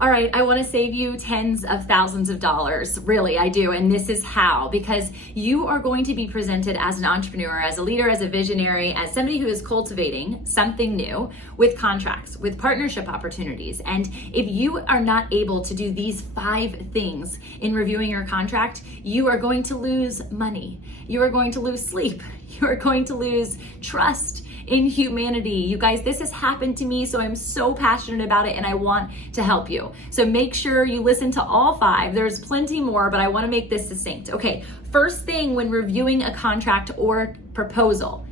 All right, I want to save you tens of thousands of dollars. Really, I do. And this is how, because you are going to be presented as an entrepreneur, as a leader, as a visionary, as somebody who is cultivating something new with contracts, with partnership opportunities. And if you are not able to do these 5 things in reviewing your contract, you are going to lose money. You are going to lose sleep. You are going to lose trust in humanity. You guys, this has happened to me, so I'm so passionate about it and I want to help you. So make sure you listen to all 5. There's plenty more, but I want to make this succinct. Okay, first thing when reviewing a contract or proposal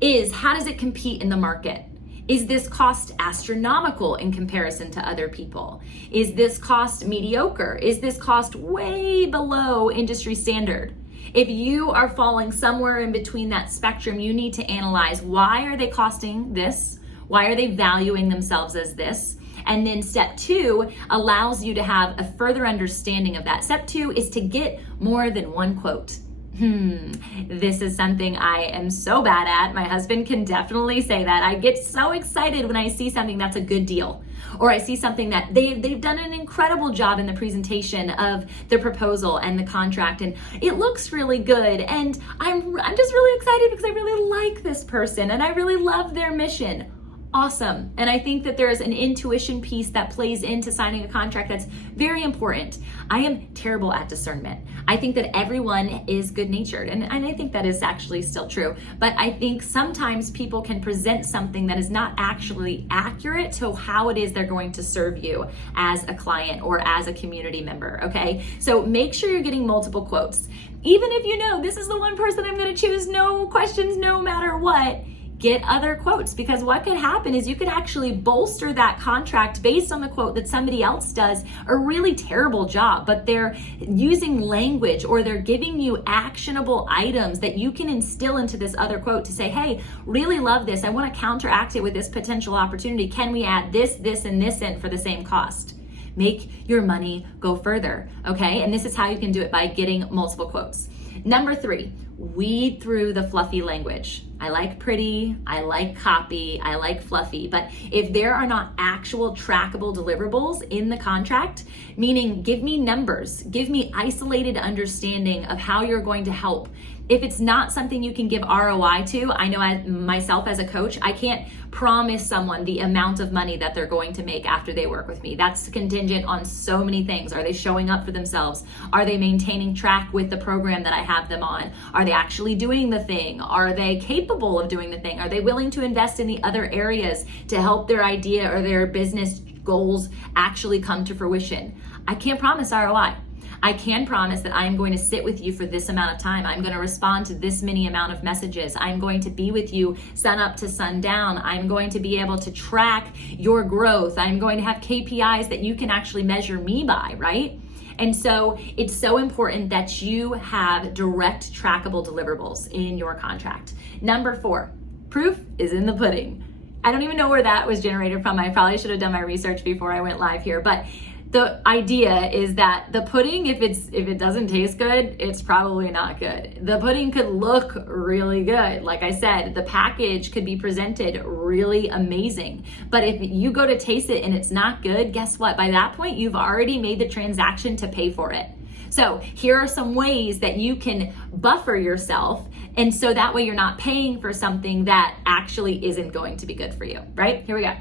is, how does it compete in the market? Is this cost astronomical in comparison to other people? Is this cost mediocre? Is this cost way below industry standard? If you are falling somewhere in between that spectrum, you need to analyze, why are they costing this? Why are they valuing themselves as this? And then step 2 allows you to have a further understanding of that. Step 2 is to get more than one quote. This is something I am so bad at. My husband can definitely say that. I get so excited when I see something that's a good deal, or I see something that they've done an incredible job in the presentation of the proposal and the contract, and it looks really good. And I'm just really excited because I really like this person and I really love their mission. Awesome. And I think that there's an intuition piece that plays into signing a contract that's very important. I am terrible at discernment. I think that everyone is good-natured, and I think that is actually still true. But I think sometimes people can present something that is not actually accurate to how it is they're going to serve you as a client or as a community member, okay? So make sure you're getting multiple quotes. Even if you know this is the one person I'm going to choose, no questions, no matter what, get other quotes, because what could happen is you could actually bolster that contract based on the quote that somebody else does a really terrible job, but they're using language or they're giving you actionable items that you can instill into this other quote to say, hey, really love this. I want to counteract it with this potential opportunity. Can we add this, this, and this in for the same cost? Make your money go further, okay? And this is how you can do it, by getting multiple quotes. Number 3, weed through the fluffy language. I like pretty, I like copy, I like fluffy, but if there are not actual trackable deliverables in the contract, meaning give me numbers, give me isolated understanding of how you're going to help. If it's not something you can give ROI to, I know myself as a coach, I can't promise someone the amount of money that they're going to make after they work with me. That's contingent on so many things. Are they showing up for themselves? Are they maintaining track with the program that I have them on? Are they actually doing the thing? Are they capable of doing the thing? Are they willing to invest in the other areas to help their idea or their business goals actually come to fruition? I can't promise ROI. I can promise that I'm going to sit with you for this amount of time. I'm going to respond to this many amount of messages. I'm going to be with you sun up to sundown. I'm going to be able to track your growth. I'm going to have KPIs that you can actually measure me by, right? And so it's so important that you have direct trackable deliverables in your contract. Number 4, proof is in the pudding. I don't even know where that was generated from. I probably should have done my research before I went live here, but the idea is that the pudding, if it doesn't taste good, it's probably not good. The pudding could look really good. Like I said, the package could be presented really amazing. But if you go to taste it and it's not good, guess what? By that point, you've already made the transaction to pay for it. So here are some ways that you can buffer yourself, and so that way you're not paying for something that actually isn't going to be good for you, right? Here we go.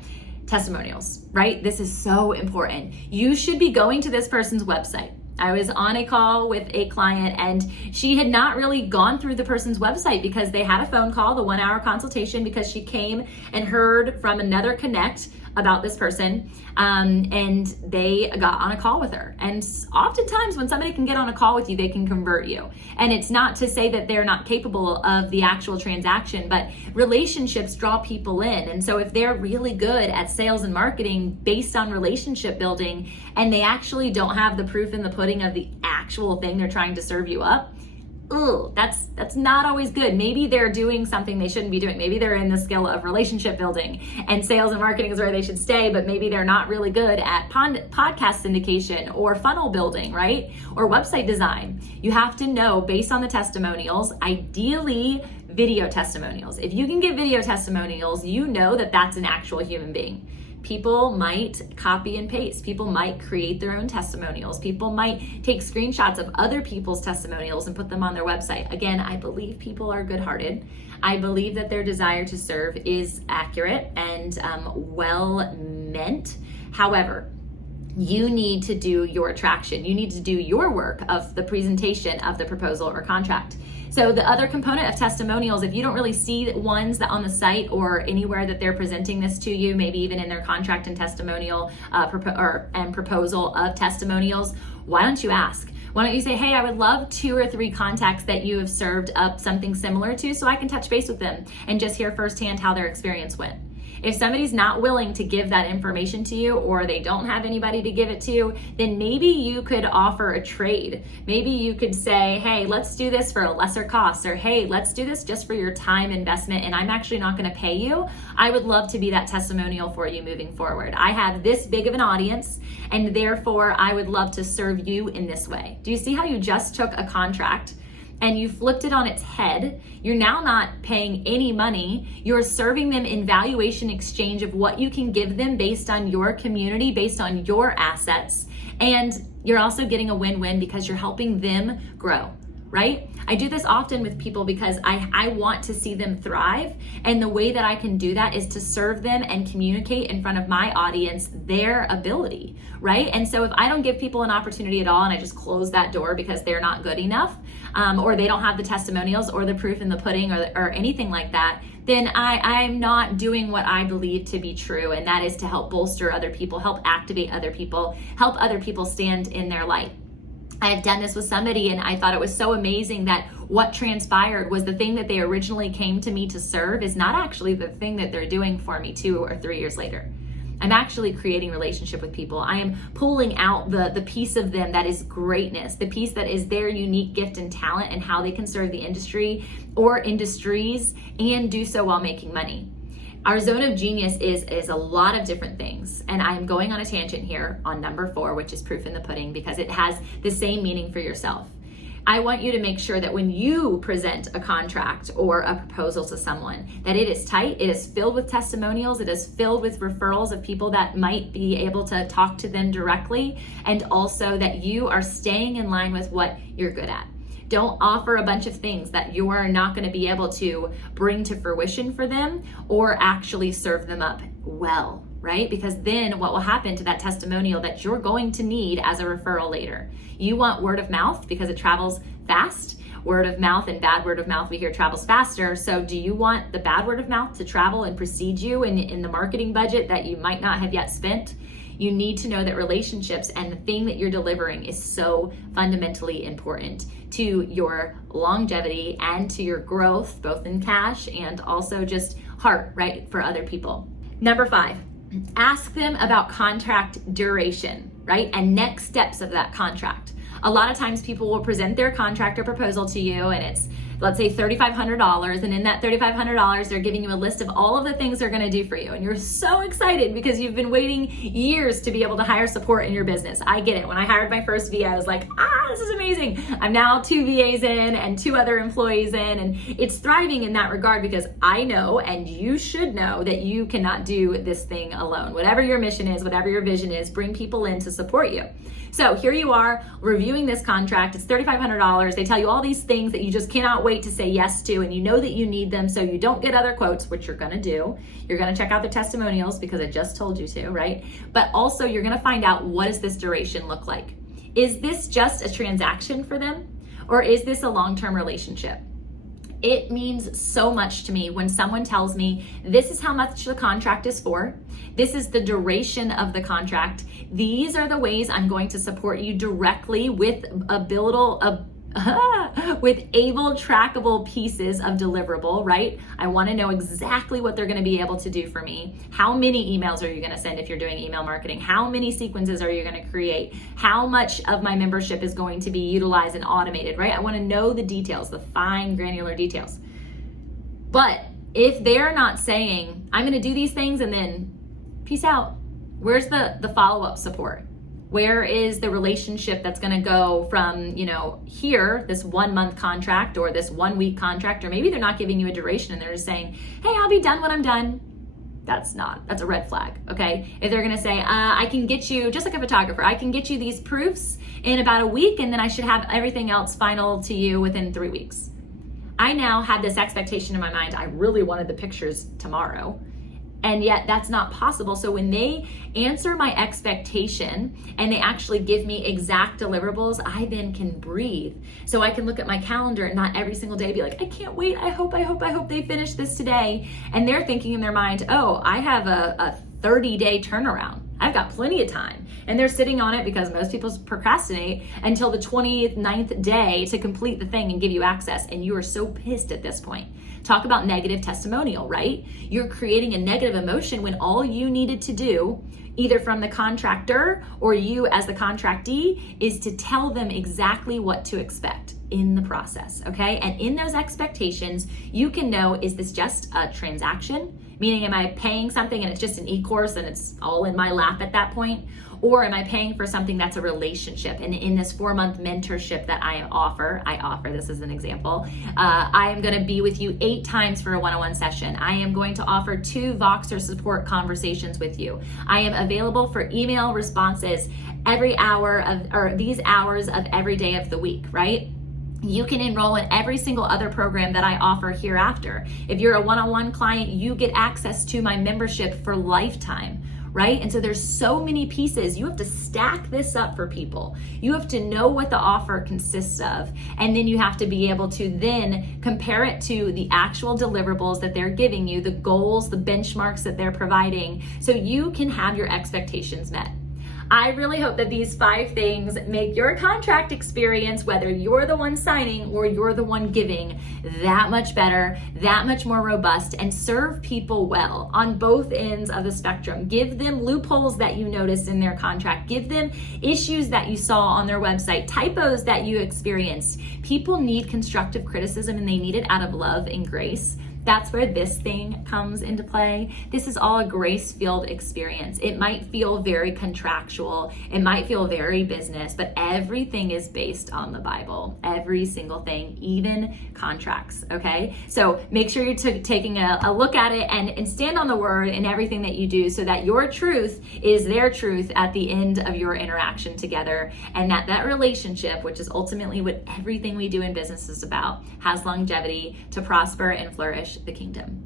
Testimonials, right? This is so important. You should be going to this person's website. I was on a call with a client and she had not really gone through the person's website because they had a phone call, the 1-hour consultation, because she came and heard from another connect about this person, and they got on a call with her. And oftentimes when somebody can get on a call with you, they can convert you. And it's not to say that they're not capable of the actual transaction, but relationships draw people in. And so if they're really good at sales and marketing based on relationship building, and they actually don't have the proof in the pudding of the actual thing they're trying to serve you up, that's not always good. Maybe they're doing something they shouldn't be doing. Maybe they're in the skill of relationship building and sales and marketing is where they should stay, but maybe they're not really good at podcast syndication or funnel building, right? Or website design. You have to know based on the testimonials, ideally video testimonials. If you can get video testimonials, you know that that's an actual human being. people might copy and paste. People might create their own testimonials. People might take screenshots of other people's testimonials and put them on their website. Again, I believe people are good-hearted. I believe that their desire to serve is accurate and well meant. However, you need to do your attraction. You need to do your work of the presentation of the proposal or contract. So the other component of testimonials, if you don't really see ones that on the site or anywhere that they're presenting this to you, maybe even in their contract and testimonial and proposal of testimonials, why don't you ask? Why don't you say, hey, I would love 2 or 3 contacts that you have served up something similar to so I can touch base with them and just hear firsthand how their experience went. If somebody's not willing to give that information to you, or they don't have anybody to give it to, then maybe you could offer a trade. Maybe you could say, hey, let's do this for a lesser cost, or hey, let's do this just for your time investment and I'm actually not going to pay you. I would love to be that testimonial for you moving forward. I have this big of an audience and therefore I would love to serve you in this way. Do you see how you just took a contract and you flipped it on its head? You're now not paying any money. You're serving them in valuation exchange of what you can give them based on your community, based on your assets. And you're also getting a win-win because you're helping them grow, right? I do this often with people because I want to see them thrive. And the way that I can do that is to serve them and communicate in front of my audience their ability, right? And so if I don't give people an opportunity at all and I just close that door because they're not good enough, or they don't have the testimonials or the proof in the pudding or anything like that, then I'm not doing what I believe to be true, and that is to help bolster other people, help activate other people, help other people stand in their light. I have done this with somebody and I thought it was so amazing that what transpired was the thing that they originally came to me to serve is not actually the thing that they're doing for me 2 or 3 years later. I'm actually creating relationship with people. I am pulling out the piece of them that is greatness, the piece that is their unique gift and talent and how they can serve the industry or industries and do so while making money. Our zone of genius is a lot of different things. And I'm going on a tangent here on number 4, which is proof in the pudding, because it has the same meaning for yourself. I want you to make sure that when you present a contract or a proposal to someone, that it is tight, it is filled with testimonials, it is filled with referrals of people that might be able to talk to them directly, and also that you are staying in line with what you're good at. Don't offer a bunch of things that you're not going to be able to bring to fruition for them or actually serve them up well, right? Because then what will happen to that testimonial that you're going to need as a referral later? You want word of mouth because it travels fast. Word of mouth and bad word of mouth we hear travels faster. So do you want the bad word of mouth to travel and precede you in the marketing budget that you might not have yet spent? You need to know that relationships and the thing that you're delivering is so fundamentally important to your longevity and to your growth, both in cash and also just heart, right, for other people. Number 5, ask them about contract duration, right, and next steps of that contract. A lot of times people will present their contract or proposal to you and it's, let's say $3,500, and in that $3,500 they're giving you a list of all of the things they're going to do for you, and you're so excited because you've been waiting years to be able to hire support in your business. I get it. When I hired my first VA, I was like, this is amazing. I'm now 2 VAs in and 2 other employees in, and it's thriving in that regard because I know, and you should know, that you cannot do this thing alone. Whatever your mission is, whatever your vision is, bring people in to support you. So here you are reviewing this contract. It's $3,500. They tell you all these things that you just cannot wait to say yes to, and you know that you need them, so you don't get other quotes, which you're gonna do. You're gonna check out the testimonials because I just told you to, right? But also you're gonna find out, what does this duration look like? Is this just a transaction for them, or is this a long-term relationship? It means so much to me when someone tells me, this is how much the contract is for, this is the duration of the contract, these are the ways I'm going to support you directly with with able trackable pieces of deliverable, right? I want to know exactly what they're going to be able to do for me. How many emails are you going to send if you're doing email marketing? How many sequences are you going to create? How much of my membership is going to be utilized and automated, right? I want to know the details, the fine granular details. But if they're not saying, I'm going to do these things and then peace out, where's the follow-up support? Where is the relationship that's going to go from, here, this 1 month contract or this 1 week contract, or maybe they're not giving you a duration and they're just saying, hey, I'll be done when I'm done. that's a red flag, okay? If they're gonna say, I can get you, just like a photographer, I can get you these proofs in about a week and then I should have everything else final to you within 3 weeks. I now had this expectation in my mind, I really wanted the pictures tomorrow. And yet that's not possible. So when they answer my expectation and they actually give me exact deliverables, I then can breathe. So I can look at my calendar and not every single day be like, I can't wait. I hope they finish this today. And they're thinking in their mind, oh, I have a 30-day turnaround. I've got plenty of time. And they're sitting on it because most people procrastinate until the 29th day to complete the thing and give you access. And you are so pissed at this point. Talk about negative testimonial, right? You're creating a negative emotion when all you needed to do, either from the contractor or you as the contractee, is to tell them exactly what to expect in the process, okay? And in those expectations, you can know, is this just a transaction? Meaning, am I paying something and it's just an e-course and it's all in my lap at that point? Or am I paying for something that's a relationship? And in this 4-month mentorship that I offer, this is an example, I am gonna be with you 8 times for a one-on-one session. I am going to offer 2 Voxer support conversations with you. I am available for email responses every hour or these hours of every day of the week, right? You can enroll in every single other program that I offer hereafter. If you're a one-on-one client, you get access to my membership for lifetime, right? And so there's so many pieces. You have to stack this up for people. You have to know what the offer consists of, and then you have to be able to then compare it to the actual deliverables that they're giving you, the goals, the benchmarks that they're providing, so you can have your expectations met. I really hope that these 5 things make your contract experience, whether you're the one signing or you're the one giving, that much better, that much more robust, and serve people well on both ends of the spectrum. Give them loopholes that you noticed in their contract. Give them issues that you saw on their website, typos that you experienced. People need constructive criticism and they need it out of love and grace. That's where this thing comes into play. This is all a grace-filled experience. It might feel very contractual. It might feel very business, but everything is based on the Bible. Every single thing, even contracts, okay? So make sure you're taking a look at it and stand on the word in everything that you do so that your truth is their truth at the end of your interaction together, and that relationship, which is ultimately what everything we do in business is about, has longevity to prosper and flourish the kingdom.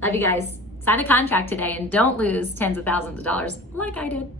Love you guys. Sign a contract today and don't lose tens of thousands of dollars like I did.